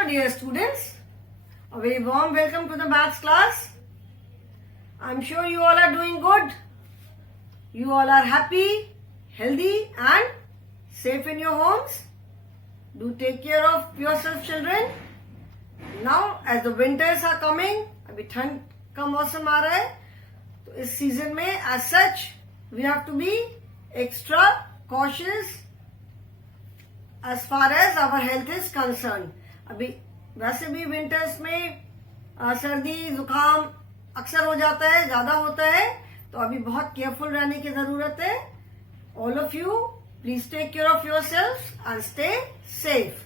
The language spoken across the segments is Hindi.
Hello dear students, a very warm welcome to the maths class. I'm sure you all are doing good. You all are happy, healthy and safe in your homes. Do take care of yourself children. Now as the winters are coming, अभी ठंड का मौसम आ रहा है, तो इस सीजन में as such we have to be extra cautious as far as our health is concerned. अभी वैसे भी विंटर्स में सर्दी जुकाम अक्सर हो जाता है, ज्यादा होता है, तो अभी बहुत केयरफुल रहने की जरूरत है. All of you please take care of yourself and stay safe.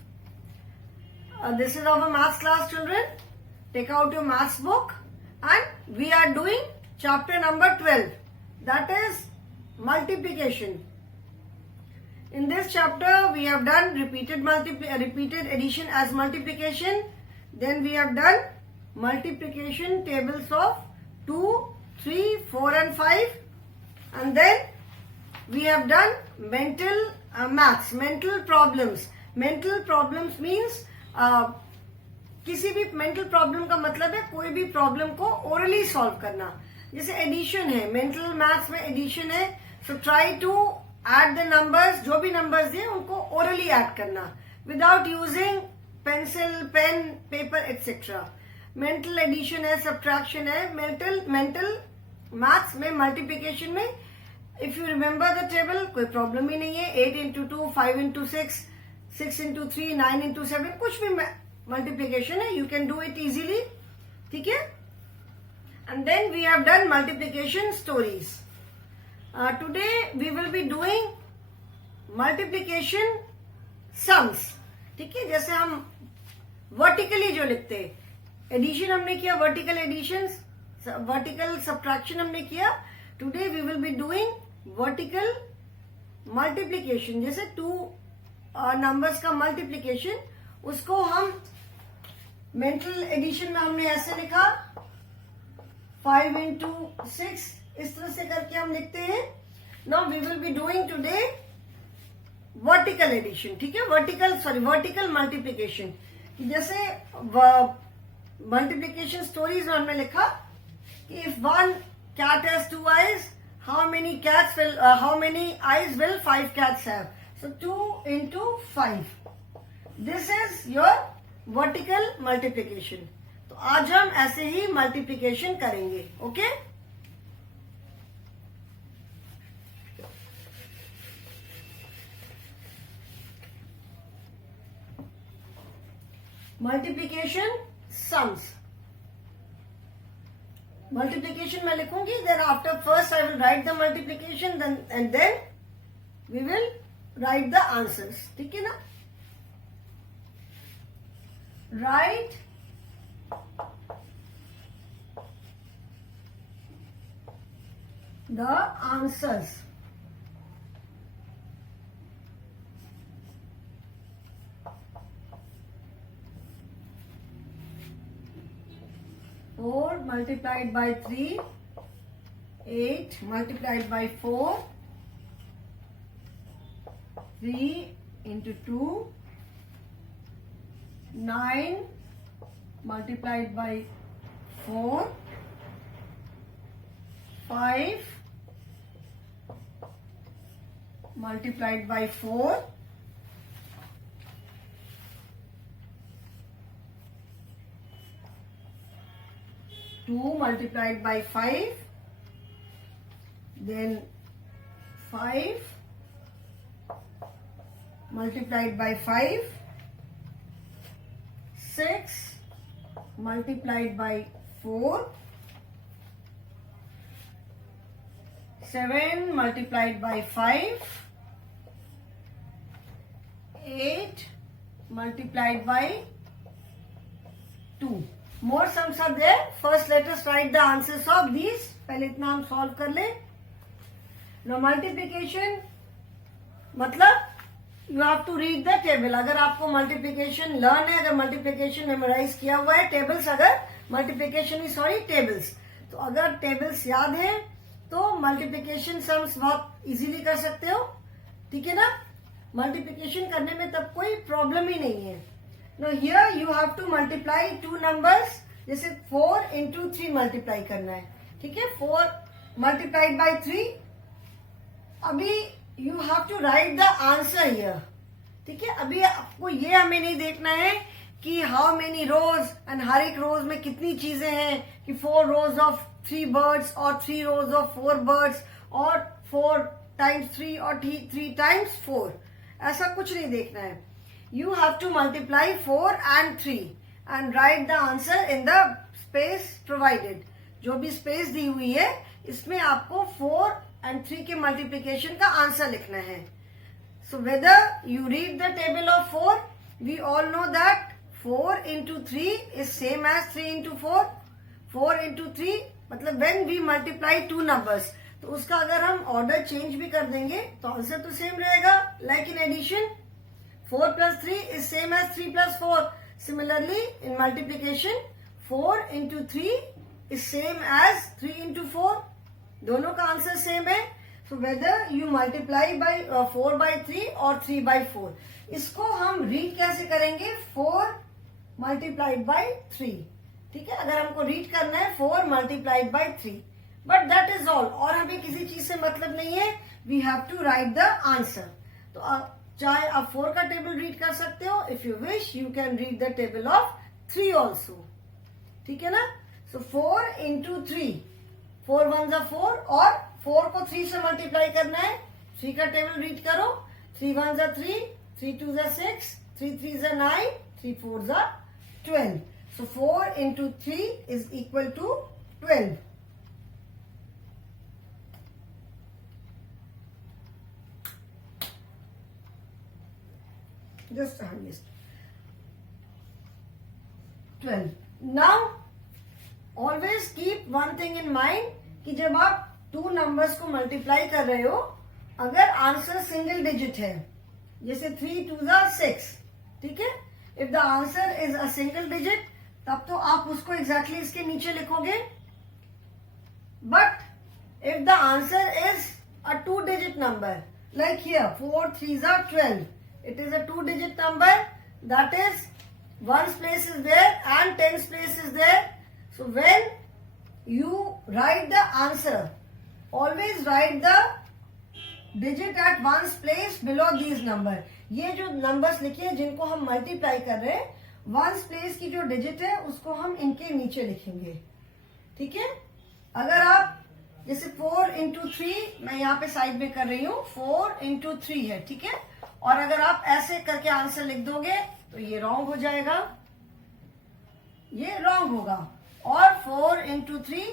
This is our maths class children. Take out your maths book and we are doing chapter number 12, that is multiplication. In this chapter, we have done repeated addition as multiplication. Then we have done multiplication tables of 2, 3, 4 and 5. And then we have done mental maths, mental problems. Mental problems means किसी भी mental problem का मतलब है कोई भी problem को orally solve करना. जैसे addition है, mental maths में addition है. So try to add the numbers, जो भी numbers दिए उनको orally add करना without using pencil, pen, paper etc. mental addition है, subtraction है. mental maths में multiplication में if you remember the table कोई problem ही नहीं है. 8 into 2, 5 into 6, 6 into 3, 9 into 7 कुछ भी multiplication है, you can do it easily. ठीक है. And then we have done multiplication stories. Today we will be doing multiplication sums. ठीक है. जैसे हम vertically जो लिखते हैं, एडिशन हमने किया, वर्टिकल एडिशन, वर्टिकल सब्ट्रैक्शन हमने किया. Today we will be doing vertical multiplication. जैसे 2 नंबर्स का मल्टीप्लीकेशन, उसको हम मेंटल एडिशन में हमने ऐसे लिखा 5 into 6, इस तरह से करके हम लिखते हैं. Now we will be doing today vertical addition. ठीक है. Vertical multiplication. जैसे मल्टीप्लीकेशन स्टोरीज में हमने लिखा कि if one cat has 2 eyes, how many eyes will 5 cats have? So 2 into 5. This is your vertical multiplication. तो आज हम ऐसे ही मल्टीप्लीकेशन करेंगे. ओके. Multiplication sums. मल्टीप्लीकेशन मैं लिखूंगी, then after first I will write the multiplication and then we will write the answers. ठीक है ना. Write the answers. Four multiplied by 3, 8 multiplied by 4, 3 into 2, 9 multiplied by 4, 5 multiplied by 4, 2 multiplied by 5, then 5 multiplied by 5, 6 multiplied by 4, 7 multiplied by 5, 8 multiplied by 2. More sums are there. First let us write the answers of these. पहले इतना हम सॉल्व कर ले. Now multiplication मतलब you have to read the table. अगर आपको multiplication learn है, अगर multiplication memorize किया हुआ है, tables अगर multiplication is sorry tables, तो अगर tables याद है तो multiplication sums बहुत easily कर सकते हो. ठीक है ना. मल्टीप्लिकेशन करने में तब कोई प्रॉब्लम ही नहीं है. No here you have to multiply two numbers, जैसे 4 into 3 मल्टीप्लाई करना है, ठीक है, 4 मल्टीप्लाइड बाई 3. अभी you have to write the answer here, ठीक है. अभी आपको ये हमें नहीं देखना है कि हाउ मेनी रोज एंड हर एक रोज में कितनी चीजें हैं, कि 4 rows ऑफ 3 birds और 3 rows ऑफ 4 birds और 4 times 3 और 3 times 4. ऐसा कुछ नहीं देखना है. You have to multiply 4 and 3 and right the answer in the space provided. जो भी स्पेस दी हुई है इसमें आपको 4 and 3 के मल्टीप्लीकेशन का आंसर लिखना है. So whether you read the table of 4, we all know that 4 into 3 is same as 3 into 4. 4 into 3 मतलब when we multiply two numbers, तो उसका अगर हम ऑर्डर चेंज भी कर देंगे तो आंसर तो सेम रहेगा. Like in addition 4 plus 3 is same as 3 plus 4. Similarly in multiplication 4 into 3 is same as 3 into 4. दोनों का आंसर सेम है. So whether you multiply by 4 by 3 or 3 by 4. इसको हम रीड कैसे करेंगे? 4 multiplied by 3. ठीक है, अगर हमको रीड करना है 4 multiplied by 3. But that is all. और हमें किसी चीज से मतलब नहीं है. We have to write the answer. तो चाहे आप 4 का टेबल रीड कर सकते हो. If you wish you can read the table of 3 also. ठीक है ना. सो 4 into 3. 4 ones are 4 और 4 को 3 से मल्टीप्लाई करना है. 3 का टेबल रीड करो. 3 ones are 3, 3 twos are 6, 3 threes are 9, 3 fours are 12. So 4 into 3 is equal to 12. Just 12. Now always keep one thing in mind कि जब आप 2 नंबर्स को मल्टीप्लाई कर रहे हो, अगर आंसर सिंगल डिजिट है, जैसे 3 twos are 6, ठीक है. If the answer is a single digit तब तो आप उसको एग्जैक्टली इसके नीचे लिखोगे. But if the answer is a 2 digit number, like here 4 threes are 12, it is a 2 digit number, that is 1's place is there and 10's place is there. So when you write the answer, always write the digit at 1's place below these number. ये जो नंबर्स लिखे हैं जिनको हम मल्टीप्लाई कर रहे हैं, 1's प्लेस की जो डिजिट है उसको हम इनके नीचे लिखेंगे. ठीक है. अगर आप जैसे 4 into 3 मैं यहाँ पे साइड में कर रही हूँ, 4 into 3 है. ठीक है. और अगर आप ऐसे करके आंसर लिख दोगे तो ये रॉन्ग हो जाएगा, ये रॉन्ग होगा. और 4 into 3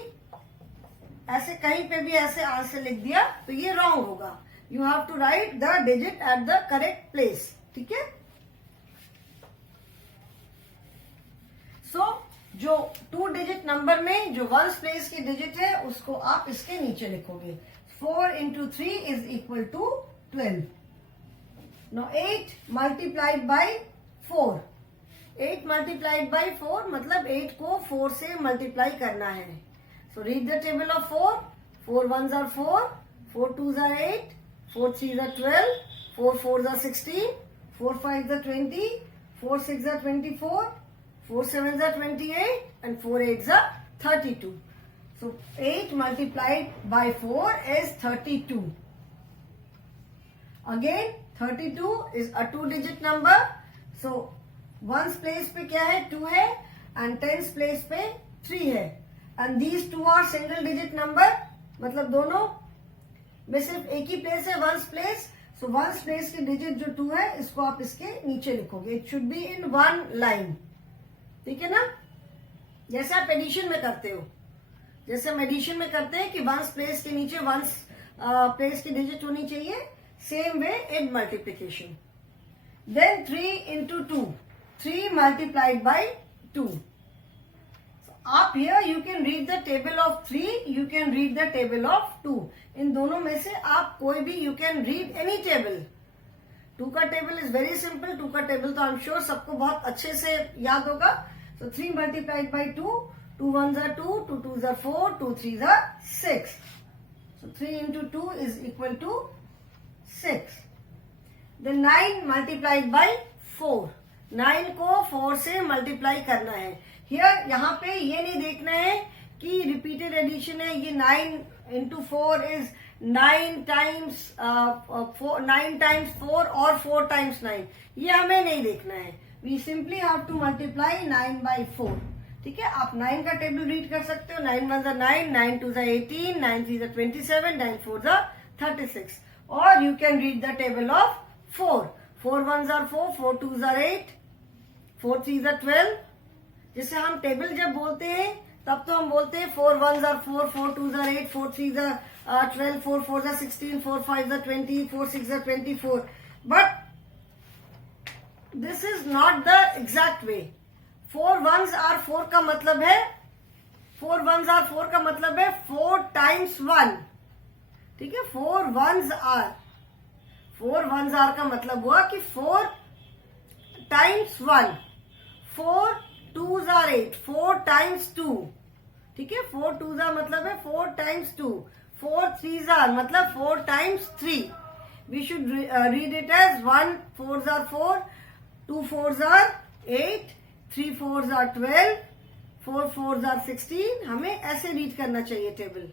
ऐसे कहीं पे भी ऐसे आंसर लिख दिया तो ये रॉन्ग होगा. You have to write the digit at the correct place. ठीक है. सो जो 2 digit नंबर में जो 1's प्लेस की डिजिट है उसको आप इसके नीचे लिखोगे. 4 into 3 is equal to 12. Now 8 multiplied by 4. 8 multiplied by 4 मतलब 8 को 4 से मल्टीप्लाई करना है. So read the table of 4. 4 ones are 4, 4 twos are 8, 4 threes are 12, 4 fours are 16, 4 fives are 20, 4 sixes are 24, 4 sevens are 28, and 4 eights are 32. So 8 multiplied by 4 is 32. Again 32 is a 2 digit number. So 1's place पे क्या है? 2 है and 10's place पे 3 है. And these two are single digit number. मतलब दोनों में सिर्फ एक ही प्लेस है, 1's place. So 1's place की डिजिट जो 2 है इसको आप इसके नीचे लिखोगे. It should be in one line. ठीक है ना. जैसे आप एडिशन में करते हो, जैसे हम एडिशन में करते हैं कि 1's place के नीचे 1's place की डिजिट होनी चाहिए, same way in multiplication. Then 3 into 2. 3 multiplied by 2. आप here you can read the table of 3, you can read the table of 2. इन दोनों में से आप कोई भी you can read any table. 2 का टेबल इज वेरी सिंपल. 2 का टेबल तो आई एम श्योर सबको बहुत अच्छे से याद होगा. So 3 multiplied by 2. 2 ones are 2, 2 twos are 4, 2 threes are 6. So 3 into 2 is equal to 6. Then 9 multiplied by 4. 9 को 4 से मल्टीप्लाई करना है। हियर यहाँ पे ये नहीं देखना है कि रिपीटेड एडिशन है, ये 9 into 4 इज 9 times 9 times 4 और 4 times 9, ये हमें नहीं देखना है। We simply have to multiply 9 by 4। ठीक है, आप 9 का टेबल रीड कर सकते हो। 9 1 9, 9 2 18, 9 3 27, 9 4 36, और you can read the table of 4। 4 1 4, 4 2 8, 4 3 12। जैसे हम टेबल जब बोलते हैं तब तो हम बोलते हैं 4 1 4, 4 2 8, 4 3 12, 4 4 16, 4 5 20, 4 6 24, but this is not the exact way. 4 1s are 4 का मतलब है 4 1s are 4 का मतलब है 4 times 1। ठीक है, 4 1s are का मतलब हुआ कि 4 times 1, 4 2s are 8, 4 times 2। ठीक है, 4 2s are मतलब है 4 times 2, 4 3s are मतलब 4 times 3। We should read it as 1 4s are 4, 2 4s are 8, 3 4s are 12, 4 4s are 16। हमें ऐसे रीड करना चाहिए table,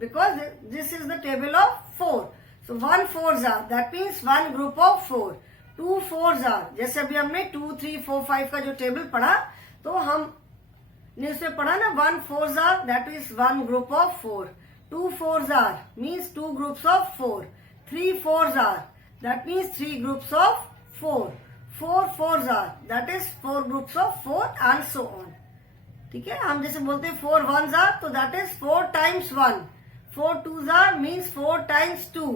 because this is the table of 4। So 1 4s are, that means 1 group of 4। 2 4s are, जैसे अभी हमने 2 3 4 5 का जो टेबल पढ़ा, तो हमने उसमें पढ़ा ना 1 4s are, that is 1 group of 4। 2 4s are means 2 groups of 4। 3 4s are, that means 3 groups of 4। 4 4s are, that is 4 groups of 4 and so on। ठीक है, हम जैसे बोलते हैं 4 1s are, तो that is 4 times 1। 4 2s are means 4 times 2।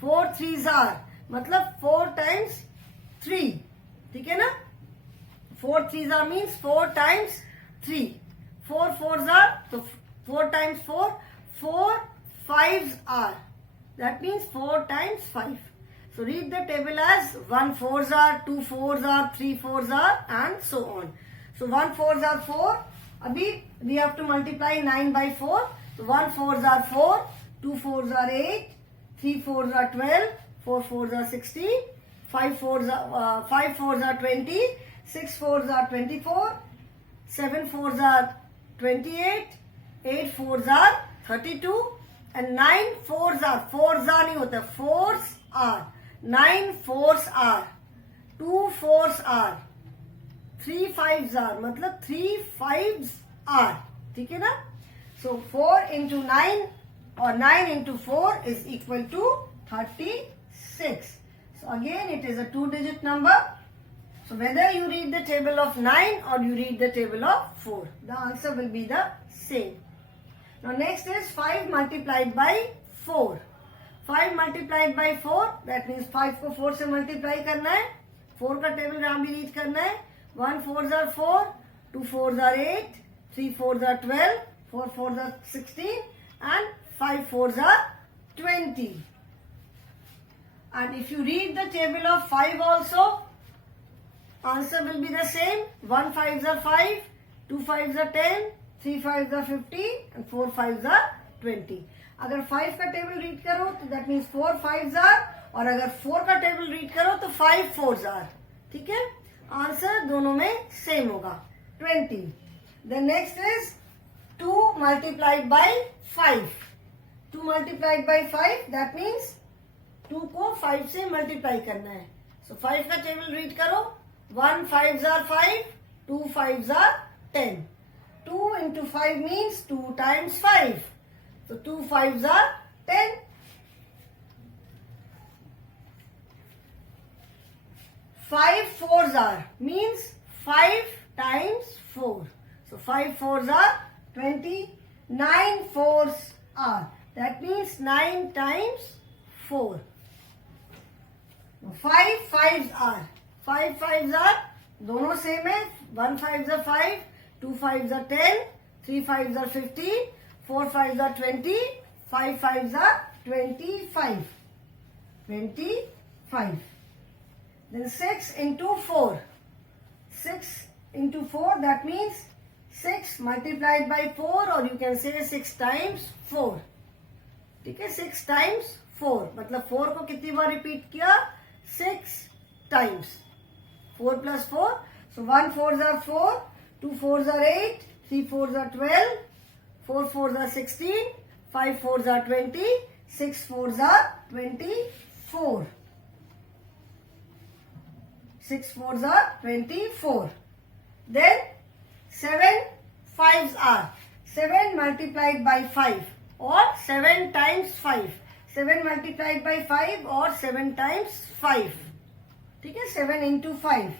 4 3s are मतलब 4 times 3। ठीक है ना, 4 3s are means 4 times 3। 4 4s are तो 4 times 4। 4 5s are, that means 4 times 5। So read the table as 1 4s are, 2 4s are, 3 4s are and so on। So 1 4s are 4, abhi we have to multiply 9 by 4। So 1 4s are 4, 2 4s are 8, 3 4s are 12, 4 4s are 16, 5 4s are 20, 6 4s are 24, 7 4s are 28, 8 4s are 32 and 9 4s are, 4s are नहीं होता, 4s are। 9 4s are, 2 4s are, 3 5s are मतलब 3 5s are। ठीक है ना, so 4 into 9 or 9 into 4 is equal to 36। So again it is a 2-digit number। So whether you read the table of 9 or you read the table of 4, the answer will be the same। Now next is 5 multiplied by 4। 5 multiplied by 4, that means 5 को 4 से मल्टीप्लाई करना है। 4 का टेबल यहाँ भी रीड करना है। 1 4s are 4, 2 4s are 8, 3 4s are 12, 4 4s are 16 and 5 4s are 20। And if you read the table of 5 also, answer will be the same। 1 5s are 5, 2 5s are 10, 3 5s are 15 and 4 5s are 20। अगर 5 का टेबल रीड करो तो दैट मीन्स 4 5s are, और अगर 4 का टेबल रीड करो तो 5 4s are। ठीक है, आंसर दोनों में सेम होगा 20। The next is 2 multiplied by 5। 2 multiplied by 5, that means 2 को 5 से मल्टीप्लाई करना है। सो 5 का टेबल रीड करो। 1 5s are 5, 2 5s are 10। 2 into 5 means 2 times 5। So 2 5s are 10। 5 4s are means 5 times 4। So 5 4s are 20। 9 4s are, that means 9 times 4। 5 5s are, 5 5s are दोनों सेम है। 1 5s are 5, 2 5s are 10, 3 5s are 15, 4 5s are 20, 5 5s are 25। 25। Then 6 into 4। 6 into 4, that means 6 multiplied by 4, or you can say 6 times 4। ठीक है, 6 times 4 मतलब 4 को कितनी बार रिपीट किया? 6 times। 4 plus 4. So 1 4s are 4, 2 4s are 8, 3 4s are 12, 4 4s are 16, 5 4s are 20, 6 4s are 24. 6 4s are 24. Then 7 5s are 7 multiplied by 5 or 7 times 5. 7 multiplied by 5 or 7 times 5. ठीक है, 7 into 5.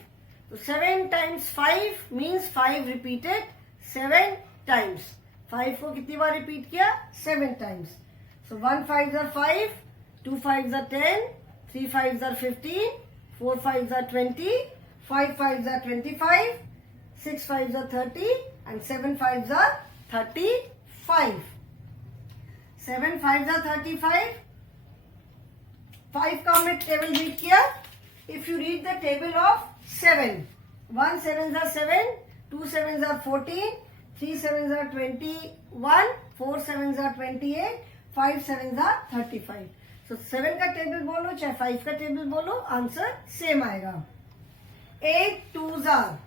So 7 times 5 means 5 repeated 7 times. 5 को कितनी बार repeat किया? 7 times. So 1 5s are 5, 2 5s are 10, 3 5s are 15, 4 5s are 20, 5 5s are 25, 6 5s are 30 and 7 5s are 35. 7 5s are 35. 5 का हमने टेबल रीड किया. If you read the table of 7, 1 7s are 7, 2 7s are 14, 3 7s are 21, 4 7s are 28, 5 7s are 35. So 7 का टेबल बोलो चाहे 5 का टेबल बोलो, आंसर सेम आएगा. 8 2s are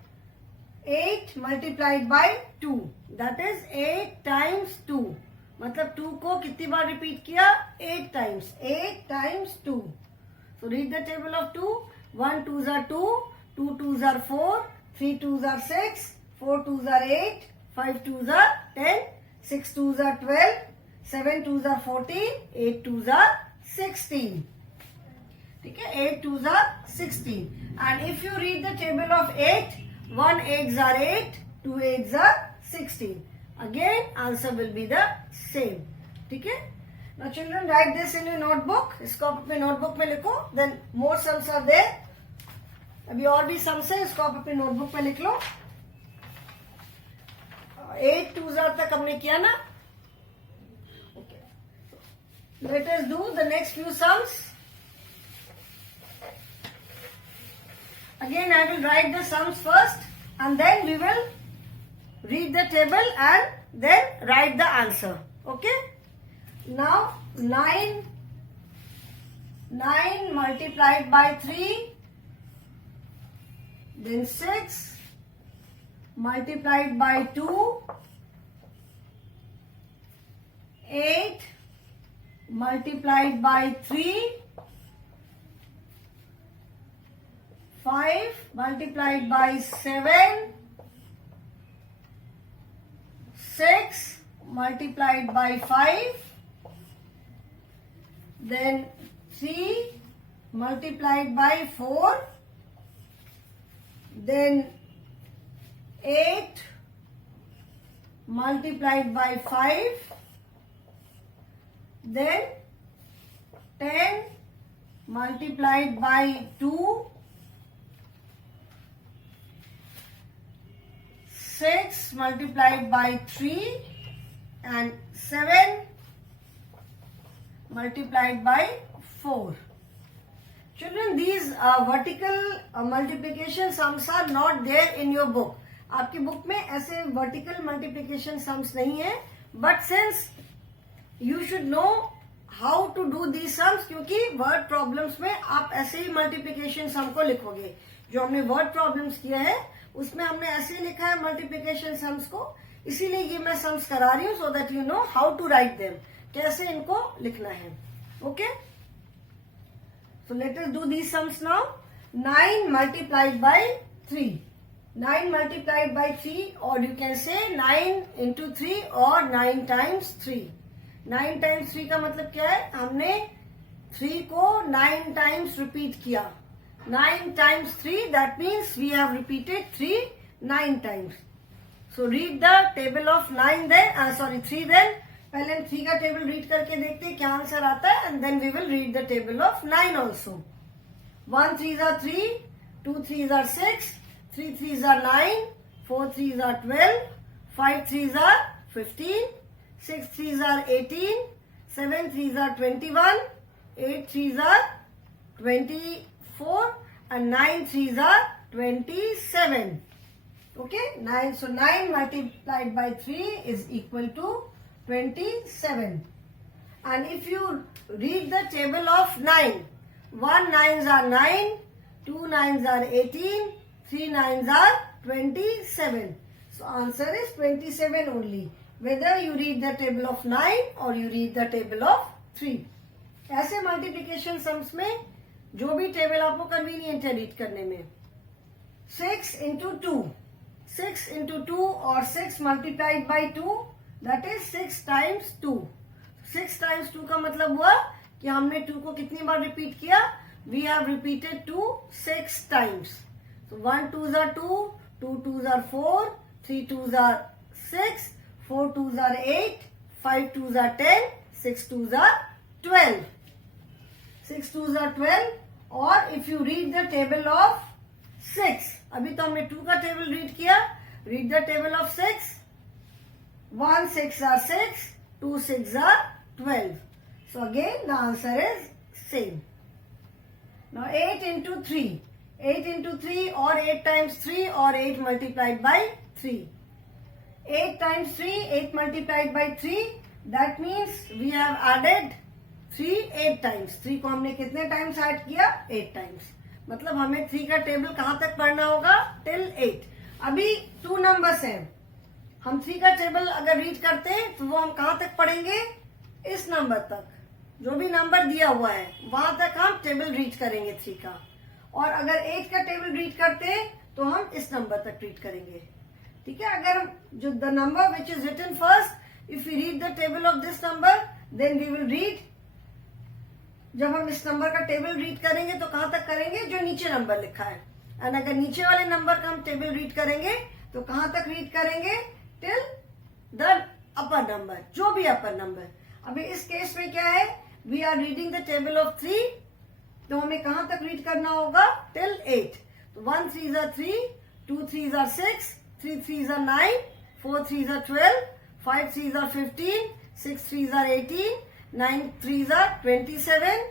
8 multiplied by 2, that is 8 times 2. मतलब 2 को कितनी बार रिपीट किया? 8 times. 8 times 2. So read the table of 2. 1 2s are 2, 2 2s are 4, 3 2s are 6, 4 2s are 8, 5 2s are 10, 6 2s are 12, 7 2s are 14, 8 2s are 16. ठीक है, 8 2s are 16. And if you read the table of 8, 1 8s are 8, 2 8s are 16. Again, answer will be the same. ठीक है. Now children, write this in your notebook. इसको आप अपने notebook में लिखो. Then more sums are there. अभी और भी sums है, इसको आप अपने notebook में लिख लो. 8 2s तक हमने किया ना? Okay. Let us do the next few sums. Again, I will write the sums first and then we will read the table and then write the answer. Okay? Now 9 multiplied by 3, then 6 multiplied by 2, 8 multiplied by 3, 5 multiplied by 7, 6 multiplied by 5, then 3 multiplied by 4, then 8 multiplied by 5, then 10 multiplied by 2, 6 multiplied by 3 and 7 multiplied by 4. Children, these vertical multiplication sums are not there in your book. आपकी बुक में ऐसे vertical multiplication sums नहीं है, but since you should know how to do these sums, क्योंकि word problems में आप ऐसे ही multiplication sum को लिखोगे. जो हमने word problems किया है उसमें हमने ऐसे लिखा है multiplication sums को, इसीलिए ये मैं sums करा रही हूँ so that you know how to write them. कैसे इनको लिखना है. Okay? So let us do these sums now. 9 multiplied by 3. 9 multiplied by 3, or you can say 9 into 3 or 9 times 3. 9 times 3 का मतलब क्या है? हमने 3 को 9 times repeat किया. 9 times 3, that means we have repeated 3 9 times. So read the table of 9 then, 3 then. पहले हम 3 का टेबल रीड करके देखते हैं क्या आंसर आता है, and then we will read the table of 9 also. 1 3s are 3, 2 3s are 6, 3 3s are 9, 4 3s are 12, 5 3s are 15, 6 3s are 18, 7 3s are 21, 8 3s are 24 and 9 3s are 27. Okay, 9. So 9 multiplied by 3 is equal to 27. And if you read the table of 9, 1 9s are 9, 2 9s are 18, 3 9s are 27. So answer is 27 only. Whether you read the table of 9 or you read the table of 3. ऐसे मल्टीप्लिकेशन सम्स में जो भी टेबल आपको कन्वीनियंट है रीड करने में. 6 into 2. 6 into 2 or 6 multiplied by 2, that is 6 times 2. 6 times 2 का मतलब हुआ कि हमने 2 को कितनी बार रिपीट किया. We have repeated 2 6 times. So 1 2s are 2, 2 2s are 4, 3 2s are 6, 4 2s are 8, 5 2s are 10, 6 2s are 12. 6 2s are 12. Or if you read the table of 6, अभी तो हमने 2 का टेबल रीड किया. Read the table of 6. 1 6 are 6, 2 6 are 12. So again the answer is same. Now 8 into 3. 8 into 3 or 8 times 3 or 8 multiplied by 3. 8 times 3, 8 multiplied by 3. That means we have added 3 8 times. 3 को हमने कितने टाइम्स ऐड किया? 8 टाइम्स. मतलब हमें 3 का टेबल कहाँ तक पढ़ना होगा? टिल 8. अभी 2 नंबर्स हैं. हम 3 का टेबल अगर रीड करते हैं तो वो हम कहाँ तक पढ़ेंगे? इस नंबर तक. जो भी नंबर दिया हुआ है वहां तक हम टेबल रीड करेंगे 3 का. और अगर 8 का टेबल रीड करते हैं तो हम इस नंबर तक रीड करेंगे. ठीक है. अगर जो the number which is written first, if you read the table of this number then we will read. जब हम इस नंबर का टेबल रीड करेंगे तो कहां तक करेंगे? जो नीचे नंबर लिखा है. एंड अगर नीचे वाले नंबर का हम टेबल रीड करेंगे तो कहां तक रीड करेंगे? टिल द अपर नंबर, जो भी अपर नंबर. अभी इस केस में क्या है? We are reading the table of 3. तो हमें कहां तक रीड करना होगा? टिल 8. तो 1 3s are 3, 2 3s are 6, 3 3s are 9, 4 3s are 12, 5 3s are 15, 6 3s are 18, 9 3s are 27,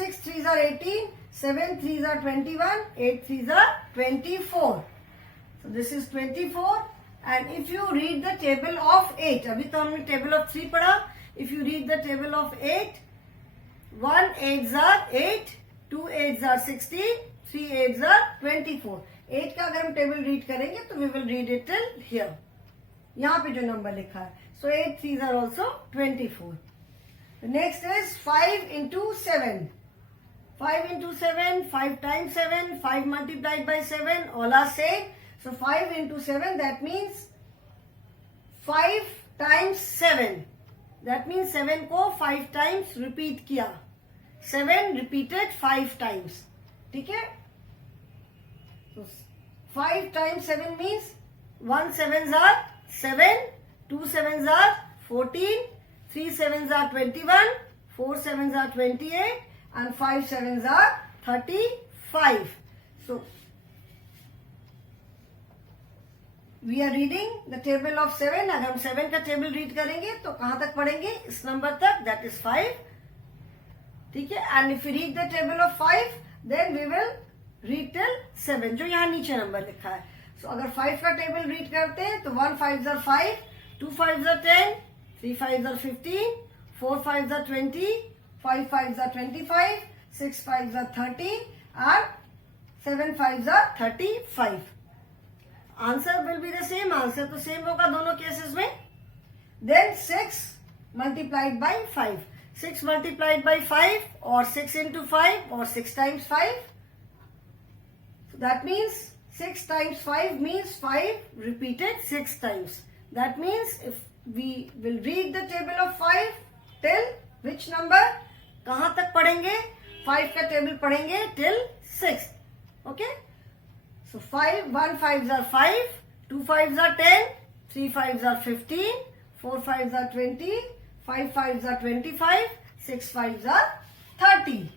6 3s are 18, 7 3s are 21, 8 3s are 24. So this is 24. And if you read the table of 8, अभी तो हमने table of 3 पढ़ा. If you read the table of 8, 1 8s are 8, 2 8s are 16, 3 8s are 24. 8 का अगर हम टेबल रीड करेंगे तो we will read it till here. यहाँ पे जो नंबर लिखा है. So 8 3s are also 24. The next is 5 into 7. 5 into 7, 5 times 7, 5 multiplied by 7, all are same. So 5 into 7, that means 5 times 7. That means 7 को 5 times repeat किया. 7 repeated 5 times. ठीक है. So 5 times 7 means 1 7s are 7, 2 7s are 14, 3 7s are 21, 4 7s are 28, and 5 7s are 35. So we are reading the table of 7. अगर हम 7 का टेबल रीड करेंगे तो कहां तक पढ़ेंगे? इस नंबर तक, that is 5. ठीक है. And if we read the table of 5, then we will read till 7, जो यहाँ नीचे नंबर लिखा है. So अगर 5 का टेबल रीड करते हैं तो 1 5s are 5, 2 5s are 10, 3 5s are 15, 4 5s are 20, 5 5s are 25, 6 5s are 30, and 7 5s are 35. Answer will be the same. Answer तो सेम होगा दोनों केसेस में. Then 6 multiplied by 5. 6 multiplied by 5 और 6 into 5 और 6 times 5. So that means 6 times 5 means 5 repeated 6 times. That means if we will read the table of 5 till which number? कहां तक पढ़ेंगे? 5 का टेबल पढ़ेंगे till 6. Okay? So 5, 1 5s are 5, 2 5s are 10, 3 5s are 15, 4 5s are 20, 5 5s are 25, 6 5s are 30.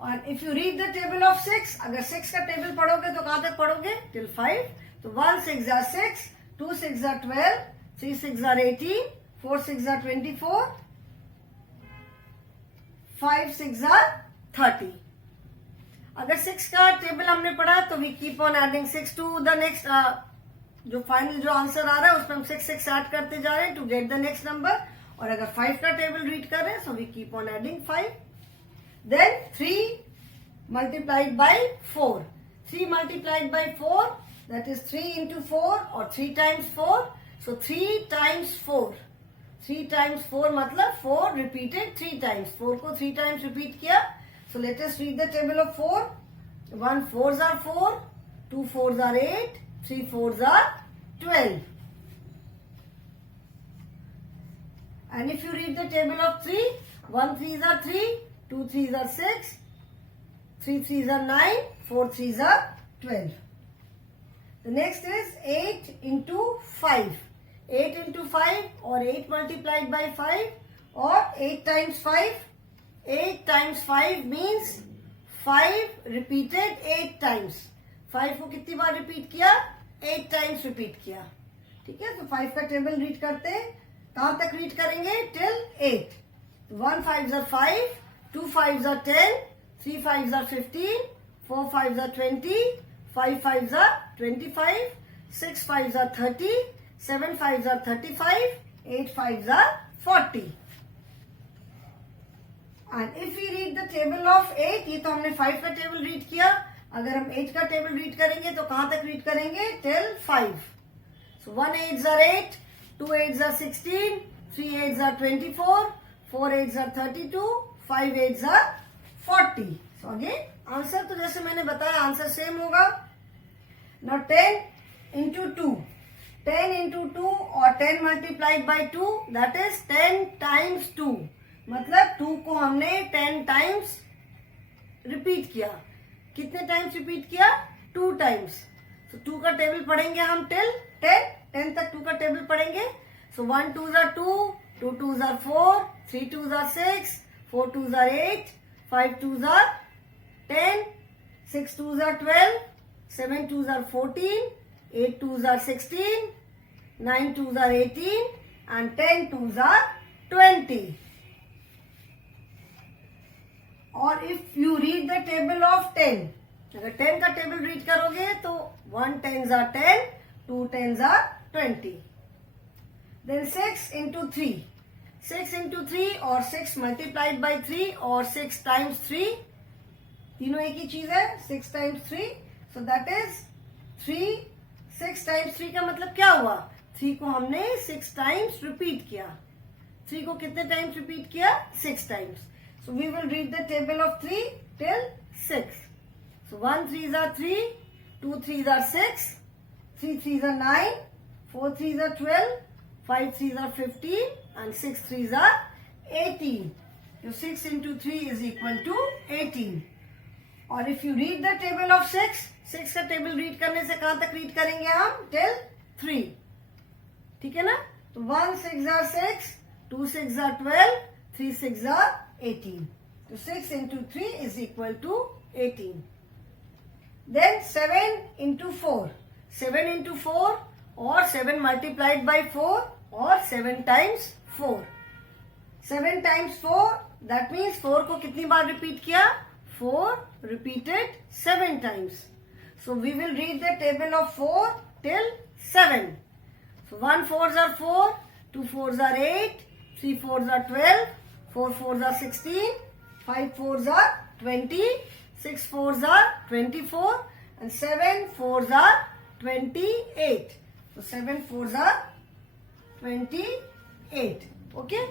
और if you read the table of 6, अगर 6 का टेबल पढ़ोगे तो कहां तक पढ़ोगे? till 5. तो 1 6s are 6, 2 6s are 12, 3 6s are 18, 4 6s are 24, 5 6s are 30. अगर 6 का टेबल हमने पढ़ा तो we keep on adding 6 to the next. जो फाइनल जो आंसर आ रहा है उसमें हम 6 6 ऐड करते जा रहे हैं to get the next number. और अगर 5 का टेबल रीड कर रहे हैं so we keep on adding 5. Then 3 multiplied by 4. 3 multiplied by 4, that is 3 into 4 or 3 times 4. So 3 times 4. 3 times 4 matlab 4 repeated 3 times. 4 को 3 times repeat किया. So let us read the table of 4. 1 4s are 4, 2 4s are 8, 3 4s are 12. And if you read the table of 3, 1 3s are 3, 2 3s are 6, 3 3s are 9, 4 3s are 12. The next is 8 into 5. 8 into 5 or 8 multiplied by 5 or 8 times 5. 8 times 5 means 5 repeated 8 times. 5 को कितनी बार रिपीट किया? 8 टाइम्स रिपीट किया. ठीक है, तो 5 का टेबल रीड करते हैं. कहां तक रीड करेंगे? Till 8. 1 5s are 5, 2 5s are 10, 3 5s are 15, 4 5s are 20, 5 5s are 25, 6 5s are 30, 7 5s are 35, 8 5s are 40. And if we read the table of 8, ये तो हमने 5 का टेबल रीड किया. अगर हम 8 का टेबल रीड करेंगे तो कहां तक रीड करेंगे? Till 5. So 1 8s are 8, 2 8s are 16, 3 8s are 24, 4 8s are 32, 5 8s are 40. So again answer तो जैसे मैंने बताया आंसर सेम होगा. Now 10 into 2. 10 into 2 or 10 multiplied by 2, that is 10 times 2. मतलब 2 को हमने 10 times रिपीट किया. कितने टाइम्स रिपीट किया? 2 टाइम्स. So 2 का टेबल पढ़ेंगे हम टिल 10. 10 तक 2 का टेबल पढ़ेंगे. So 1 2s are 2, 2 2s are 4, 3 2s are 6, 4 2s are 8, 5 2s are 10, 6 2s are 12, 7 2s are 14, 8 2s are 16, 9 2s are 18 and 10 2s are 20. और if you read the table of 10, अगर 10 का टेबल रीड करोगे तो 1 10s are 10, 2 10s are 20. Then 6 into 3. 6 into 3 or 6 multiplied by 3 or 6 times 3. तीनों एक ही चीज है. 6 times 3. So that is 3. 6 times 3 का मतलब क्या हुआ? 3 को हमने 6 times रिपीट किया. 3 को कितने टाइम्स रिपीट किया? 6 times. So we will read the table of 3 till 6. So 1 3s are 3, 2 3s are 6, 3 3s are 9, 4 3s are 12, 5 3s are 15 and 6 3s are 18. So 6 into 3 is equal to 18. और if you read the table of 6, 6 का टेबल रीड करने से कहां तक रीड करेंगे हम? टिल 3. ठीक है ना? तो 1 6 are 6, 2 6 are 12, 3 6 are 18. So 6 into 3 is equal to 18. Then 7 into 4. 7 into 4 or 7 multiplied by 4 or 7 times 4. 7 times 4, that means 4 को कितनी बार रिपीट किया? 4 repeated 7 times. So we will read the table of 4 till 7. So 1 4s are 4, 2 4s are 8, 3 4s are 12, 4 4s are 16, 5 4s are 20, 6 4s are 24 and 7 4s are 28. So 7 4s are 28. Okay?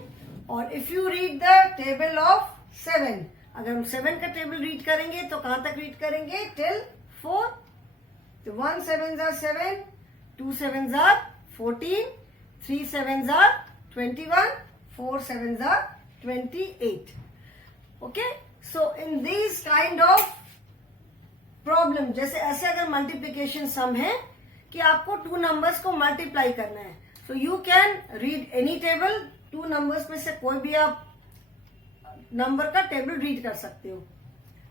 और if you read the table of 7, अगर हम 7 का टेबल रीड करेंगे तो कहां तक रीड करेंगे? टिल 4. तो 1 7s are 7, 2 7s are 14, 3 7s are 21, 4 7s are 28. Okay? So in these kind of problem, जैसे ऐसे अगर मल्टीप्लिकेशन सम है कि आपको 2 नंबर्स को मल्टीप्लाई करना है, so you can read any table. 2 numbers में से कोई भी आप नंबर का टेबल रीड कर सकते हो.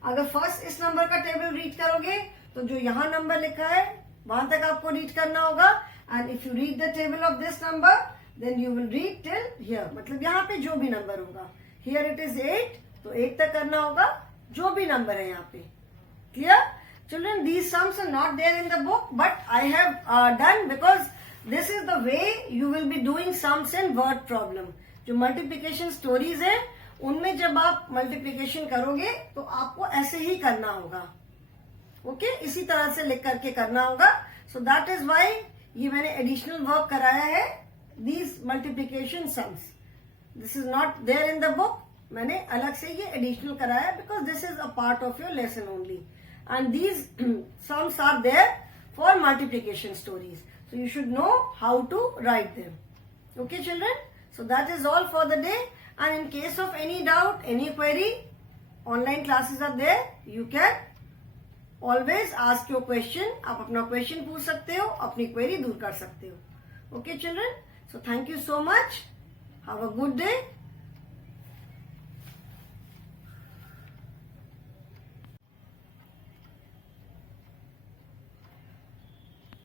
अगर फर्स्ट इस नंबर का टेबल रीड करोगे तो जो यहाँ नंबर लिखा है वहां तक आपको रीड करना होगा. And if you read the table of this number then you will read till here. मतलब यहाँ पे जो भी नंबर होगा, हियर इट इज 8, तो 8 तक करना होगा जो भी नंबर है यहाँ पे. Clear children? These sums are not there in the book but I have done because this is the way you will be doing sums in word problem. जो मल्टीप्लिकेशन स्टोरीज है उनमें जब आप मल्टीप्लीकेशन करोगे तो आपको ऐसे ही करना होगा. ओके, इसी तरह से लिख करके करना होगा. सो दैट इज वाई ये मैंने एडिशनल वर्क कराया है. These multiplication sums, this is not there in the book. मैंने अलग से ये एडिशनल कराया because this is a part of your lesson only. And these sums are there for multiplication stories. So you should know how to write them. Okay, children? So that is all for the day. And in case of any doubt, any query, online classes are there. You can always ask your question. आप अपना question पूछ सकते हो, अपनी query दूर कर सकते हो. Okay, children? So thank you so much. Have a good day.